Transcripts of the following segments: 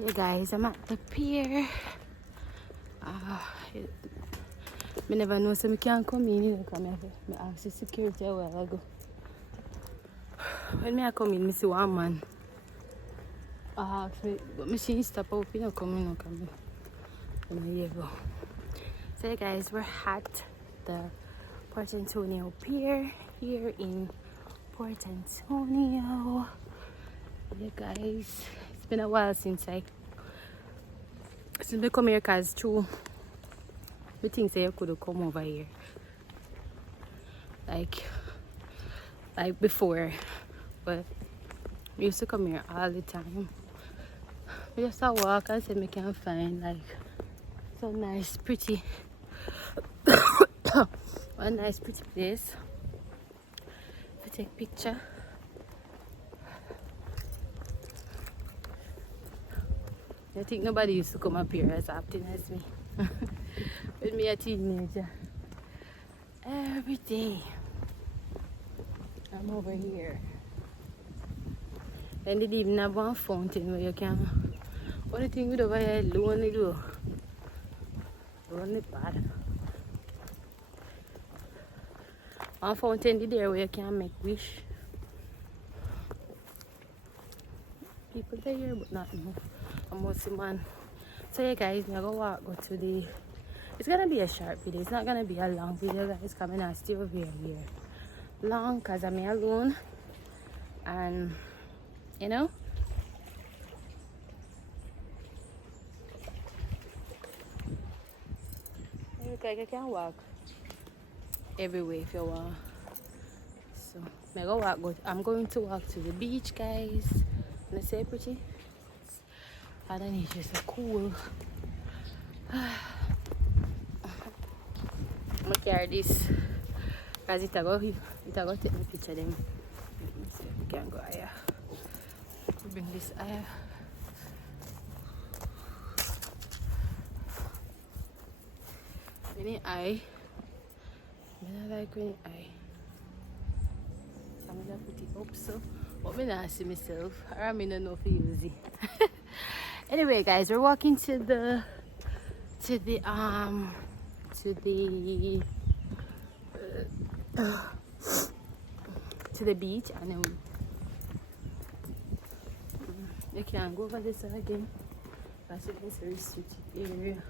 Hey guys, I'm at the pier. Me never know so me can't come in, you know, come here. Me asked the security a while ago. When I come in, me see one man. Asked me, but me she stop up, you know, come in, come in. And here go. So hey guys, we're at the Port Antonio Pier here in Port Antonio. Yeah guys, it's been a while since I come here because true. We think say you could come over here like before, but we used to come here all the time. We just a walk and say we can find like so nice pretty one nice pretty place to take picture. I think nobody used to come up here as often as me. When me a teenager, every day I'm over here. And they even have one fountain where you can. Only thing with over here, lonely though. Lonely bad. One fountain there where you can make wish. People there here, but not no. I'm mostly man. So yeah guys, I'm gonna go to the. It's gonna be a short video. It's not gonna be a long video, guys. Coming and stay over here long because I'm here alone, and you know. You can walk everywhere if you want. So I'm going to walk to the beach, guys. Let's say pretty. And then it's just so cool. I'm gonna carry this because it go take me picture them. So we can go higher. Bring this higher. When I like when I'm gonna put it up so but me not see myself or I don't know if I use it. Anyway guys, we're walking to the beach, and then you can't go over this side again because it's a restricted area.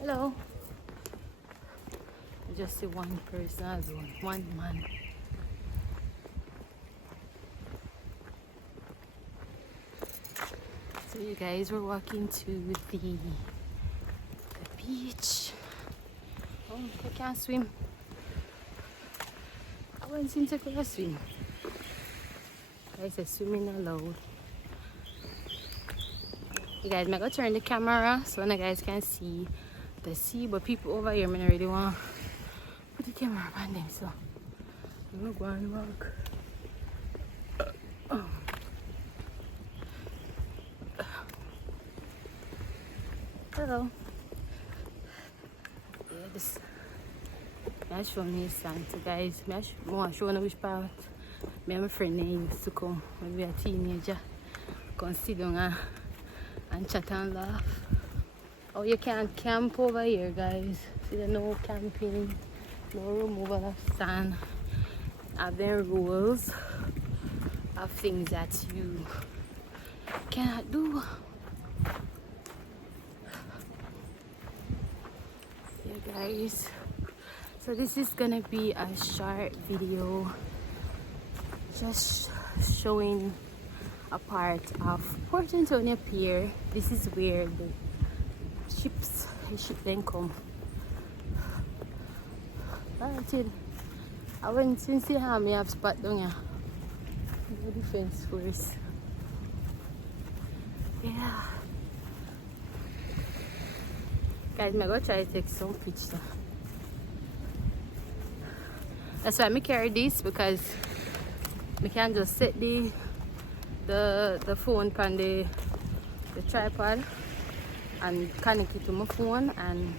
Hello. I just see one person as one man. So you guys, we're walking to the beach. Oh, I can't swim. I went to go swim. Guys, they're swimming allowed. You guys, I'm gonna turn the camera so you guys can see the sea, but people over here, I don't really want to put the camera on them, so I'm gonna go and walk. Hello. Yeah, this. I'm showing you Santa, guys. I want to show you which part. Me and my friend used to come when we were a teenager. Come sit down and chat and laugh. Oh, you can't camp over here, guys. See, there's no camping, no removal of sand. Have their rules of things that you cannot do. Yeah, guys. So this is gonna be a short video, just showing a part of Port Antonio Pier. This is where the ship then come. I went to see how me have spot down here. No defense force. Yeah. Guys, I'm gonna try to take some pictures. That's why I carry this, because I can just set the phone on the tripod and connect it to my phone and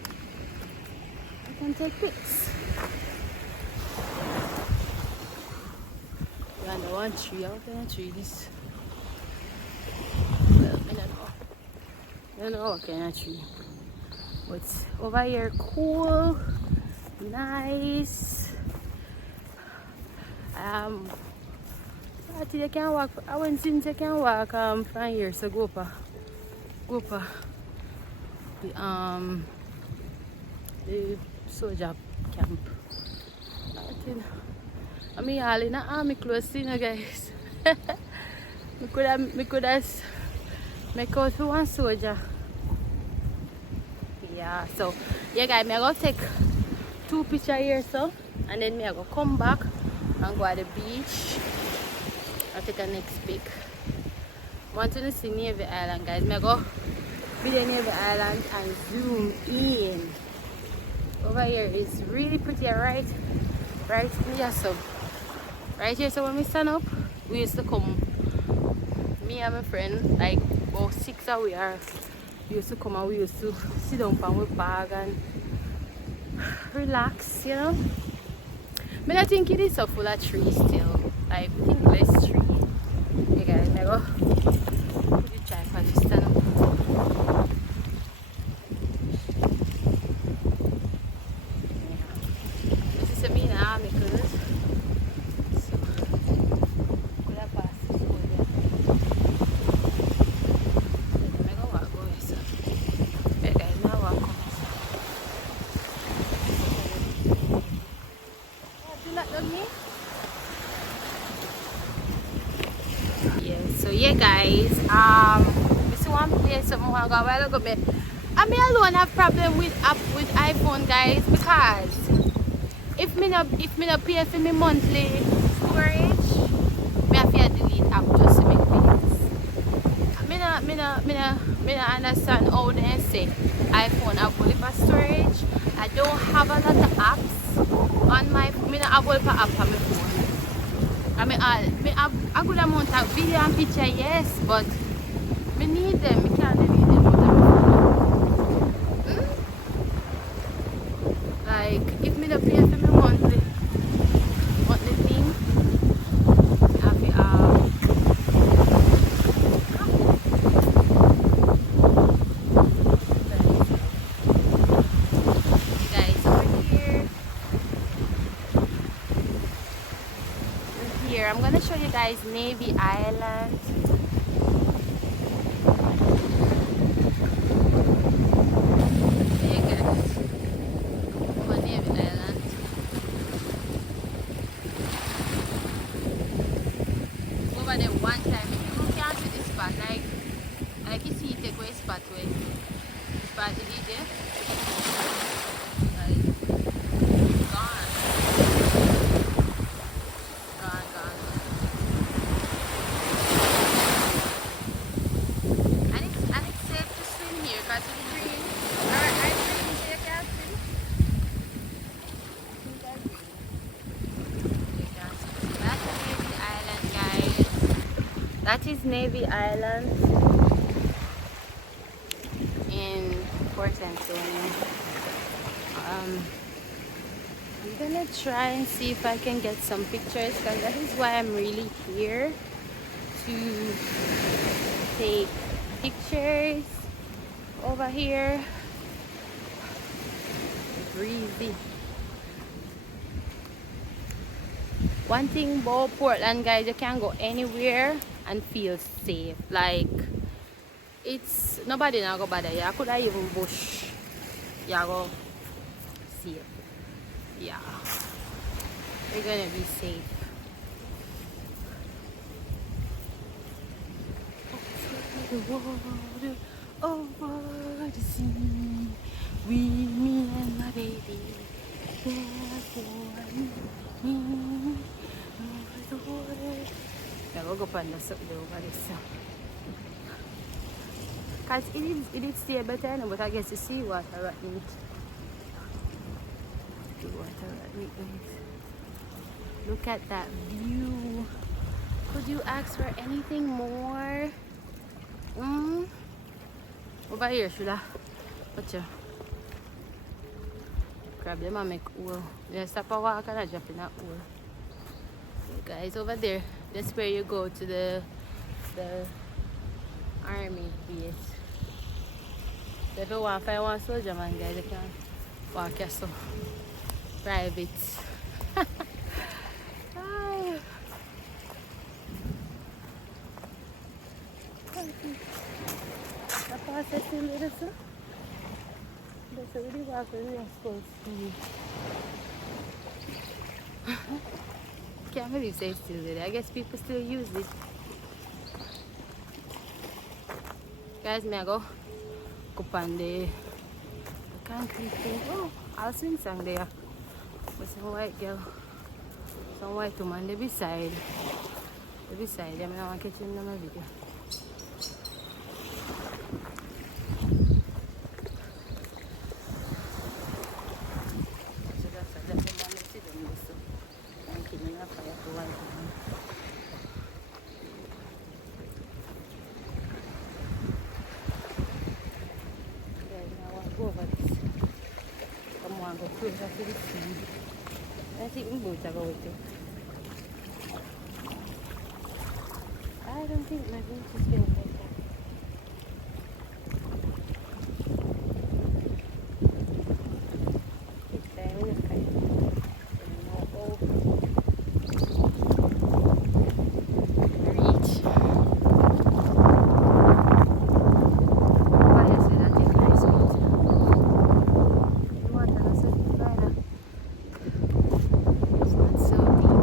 I can take pics. We're under one tree. How can I tree this? Well, I don't know. I don't know what kind of tree. But over here, cool, nice. I think I can walk. I went since I can walk from here, so go up the soldier camp. I mean, all in the army clothes, you know, guys. Me could have make out for one soldier. Yeah, so yeah, guys, me I go take 2 pictures here, so, and then me I go come back and go at the beach. I'll take a next pic. Want to see Navy Island, guys. Me I go video Navy Island and zoom in. Over here is really pretty, right here. So right here, so when we stand up, we used to come, me and my friend, like about 6 hours we are. We used to come and we used to sit down on our bag and relax, you know. But I think it is so full of trees still. Like, I think less tree. Okay guys, I go put the tripod to stand up. Yeah. This is me in the army, cause so could have passed this over there. Then I go walk over so. Okay guys, now walk over. Yeah, so yeah guys, this one place something I got a while ago. I mean alone have problem with iPhone, guys, because if me not pay for me monthly storage, me have to delete app just to make videos. Me not understand how they say iPhone have only for storage. I don't have a lot of apps on my phone. Me not have only for app on my phone. I mean, me have a good amount of video and picture, yes, but me need them. Me can't delete them out of my phone. Like, if me not pay for me monthly thing, I be guys over here, I'm gonna show you guys Navy Island. Yeah guys, over Navy Island. Over there one time, people can't see this spot, like you see it take away spot where this spot is there. Like gone. And it's safe to swim here because it's green. Alright, I swim so you can't swim. That is Navy Island in Port Antonio. I'm gonna try and see if I can get some pictures because that is why I'm really here, to take pictures over here. Breezy. One thing about Portland, guys, you can go anywhere and feel safe. Like, it's nobody now go bother you. I could have even bush. You go safe. Yeah, we're gonna be safe. Over the water, over the sea, we, me and my baby, over the water. Now we'll go find us up there over this. Cause it did stay better, but I guess you see water right in it. Look at that view. Could you ask for anything more? Over here, should I? Watch you. Grab them and make hole. Just stop a walk and I drop in that hole. Guys, over there, that's where you go to the army base. So if you want to find one soldier man, guys, you can walk your stuff. Private. That's really walk where we are supposed to be. Can't believe they still did it. I guess people still use it. Guys, may I go up on the concrete thing. Oh, I'll swing song there. With some white girl. Some white woman. They beside. They beside them. I want to catch them in my video. I think we both are going to. I don't think my boot is going like that. It's time to look at it. Reach. Why is it? I think nice boot. You want to listen to that? It's not so deep.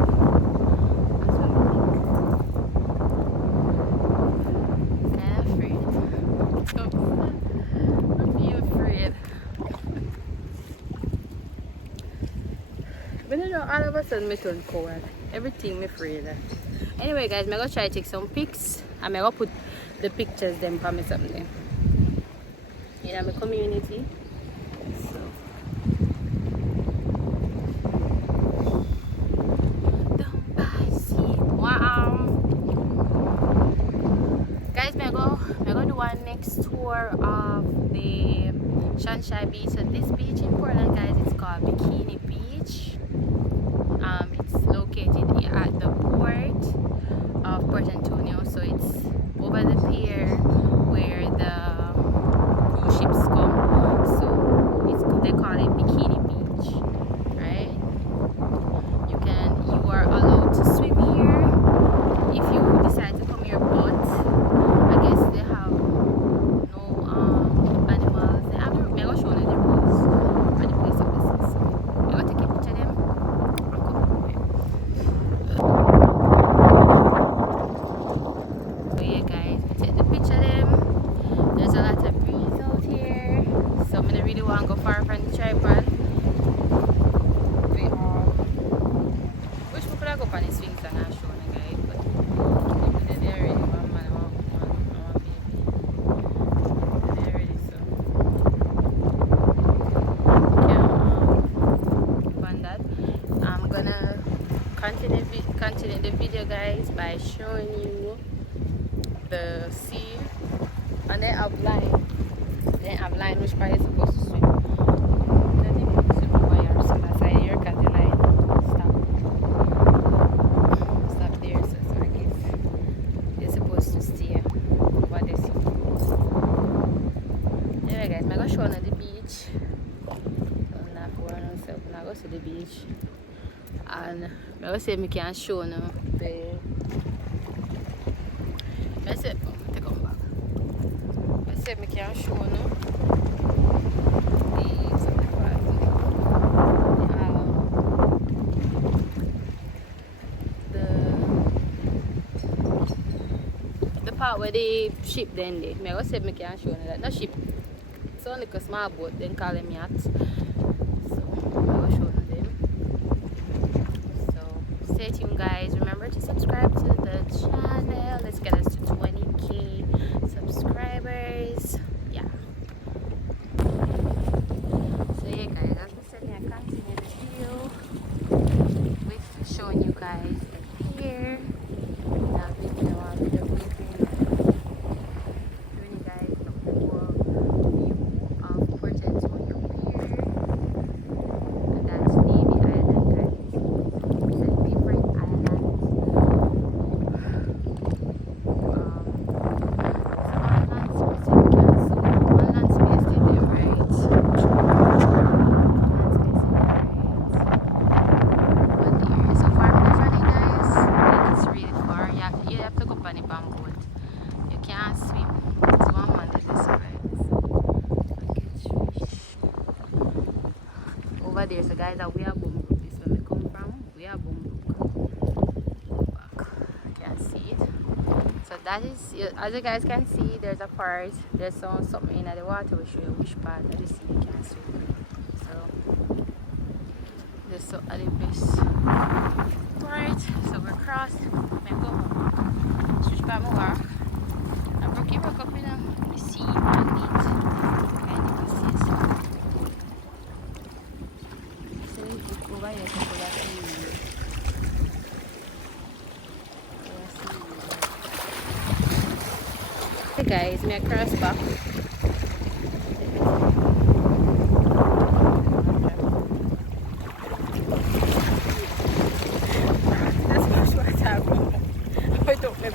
That's what I think. Kind of afraid. Don't be afraid. But you know, all of a sudden, I turn cold. Everything I'm afraid of. Anyway, guys, I'm going to try to take some pics. I'm going to put the pictures them for me someday. In my community. So. Don't buy seat. Wow. Guys, I'm going to do one next tour of the Sunshine Beach. So this beach in Portland, guys, it's called Bikini Beach. It's located at the port of Port Antonio, so it's over the pier where the cruise ships come. So they call it Bikini Beach, right? You are allowed to swim here if you decide to come here, but I guess they have no animals. I'm going to show you the rules for the place of business. I'm going to take a picture of them and come over here. So yeah, guys, we take the picture of them. There's a lot of breeze out here, so I don't really want to go far from the tripod. Wish we could have go up on the swings and show you guys, but they're already one man, one baby. They're ready, so keep on that. I'm gonna continue the video, guys, by showing you the sea, and then have line which part is supposed to swim. I think it's swim wire so that's side here because the line stop there, so I guess you're supposed to stay over the sea. Anyway, guys, I'm gonna show you the beach. I'm not going myself, I'm not going to the beach, and I'm gonna say I can show you the. That's it. Take them back. I said I can show you the part where the ship then there. I said I can show you that. No ship. It's only a small boat, then call them yacht. So I will show you them. So stay tuned, guys. Remember to subscribe to the channel. Let's get us to 20k subscribers. Yeah. So yeah, guys, as I said, I continue the video with showing you guys the pier. Now video on the briefing. Showing you guys the whole there. So guys, we are Boom. This is where we come from. We are Boom. Back. Can't see it. So that is, as you guys can see, there's a part. There's something in the water. We'll show you which part of the sea you can swim. So this is a little bit part. So we're crossed. We go home. Switch by my walk. And we'll keep up in the sea and eat. And you can see it. So if you go by there, you can see. Hey guys, me cross back. That's much what happened. I don't know.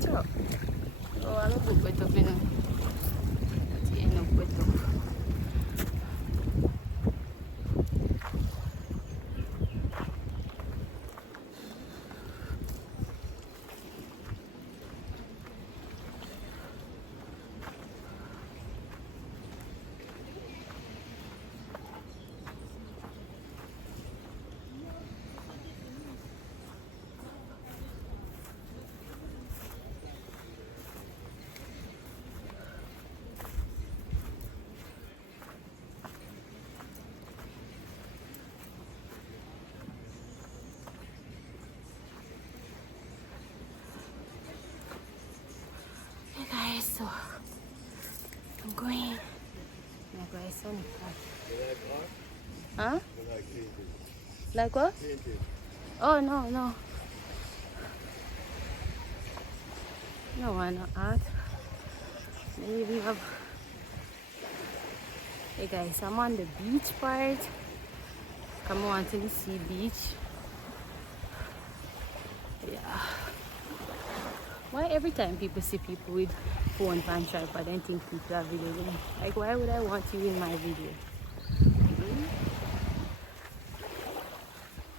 So, I'm a book with up in the end of with up. So I'm going. I'm going sunny. Huh? Like what? Oh no. No one art. Maybe we have. Hey guys, I'm on the beach part. Come on to the sea beach. Yeah. Why every time people see people with phone and tripod, I don't think people are videoing? Like, why would I want you in my video?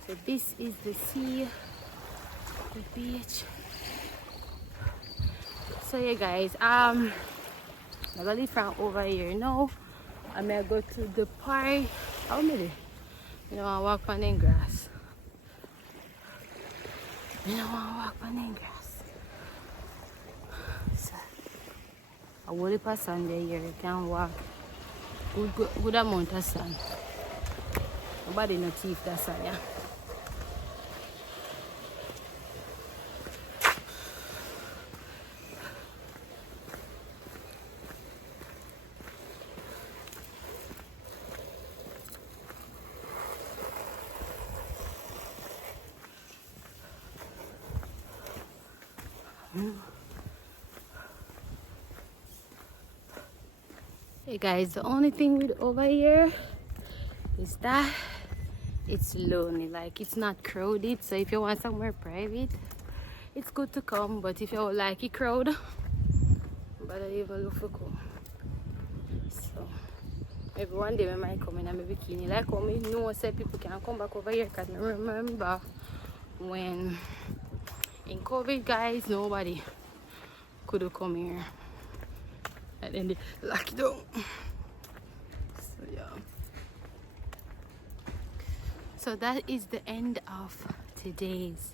So this is the sea, the beach. So yeah guys, I'm gonna leave from over here now. I'm gonna go to the park. How many? You know, I walk on the grass. You know, I walk on the grass. A whole heap of sun there here, you can walk. Good amount of sun. Nobody no thief that sun, yeah. Hey guys, the only thing with over here is that it's lonely. Like, it's not crowded, so if you want somewhere private, it's good to come. But if you don't like a crowd, better even look for come. So maybe one day we might come in a bikini. Like how me know say people can come back over here, because I remember when in COVID, guys, nobody could come here. And then they lock it down. So yeah. So that is the end of today's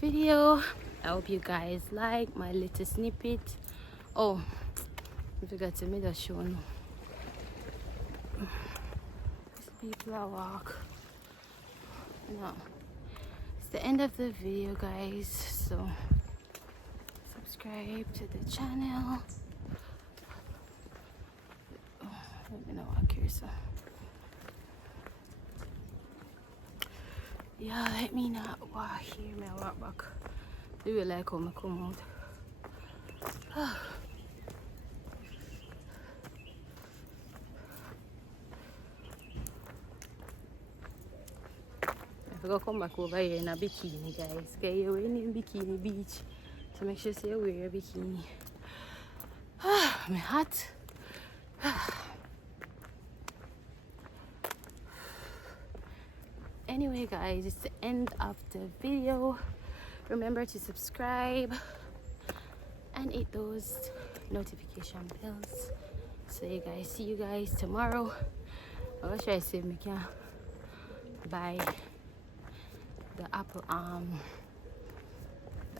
video. I hope you guys like my little snippet. Oh, I forgot to make a show now. These people are walk. No. It's the end of the video, guys. So subscribe to the channel. Let me know walk here, so yeah, let me not walk here, may I walk back. Do you like how I come out? If I go come back over here in a bikini, guys. Okay, you're wearing in Bikini Beach, so make sure you wear a bikini. I'm hot. Anyway guys, it's the end of the video. Remember to subscribe and hit those notification bells. So you guys, see you guys tomorrow. I'm gonna try to see if I can buy the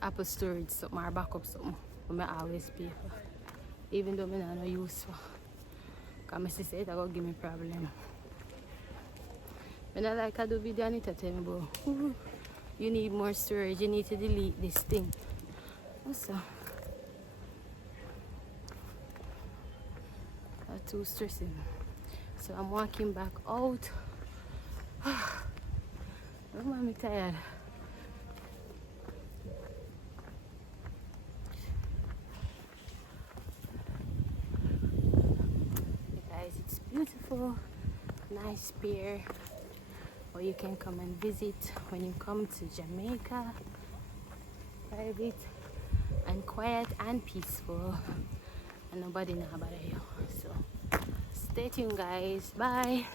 apple storage something or backup something but I always pay for. Even though I not no use for. Cause my sister it gonna give me problem. When I like I do video and it tell me about you need more storage, you need to delete this thing. Also that's too stressing. So I'm walking back out. I'm tired. Guys, it's beautiful, nice pier, or you can come and visit when you come to Jamaica. Private and quiet and peaceful, and nobody know about you. So stay tuned, guys. Bye.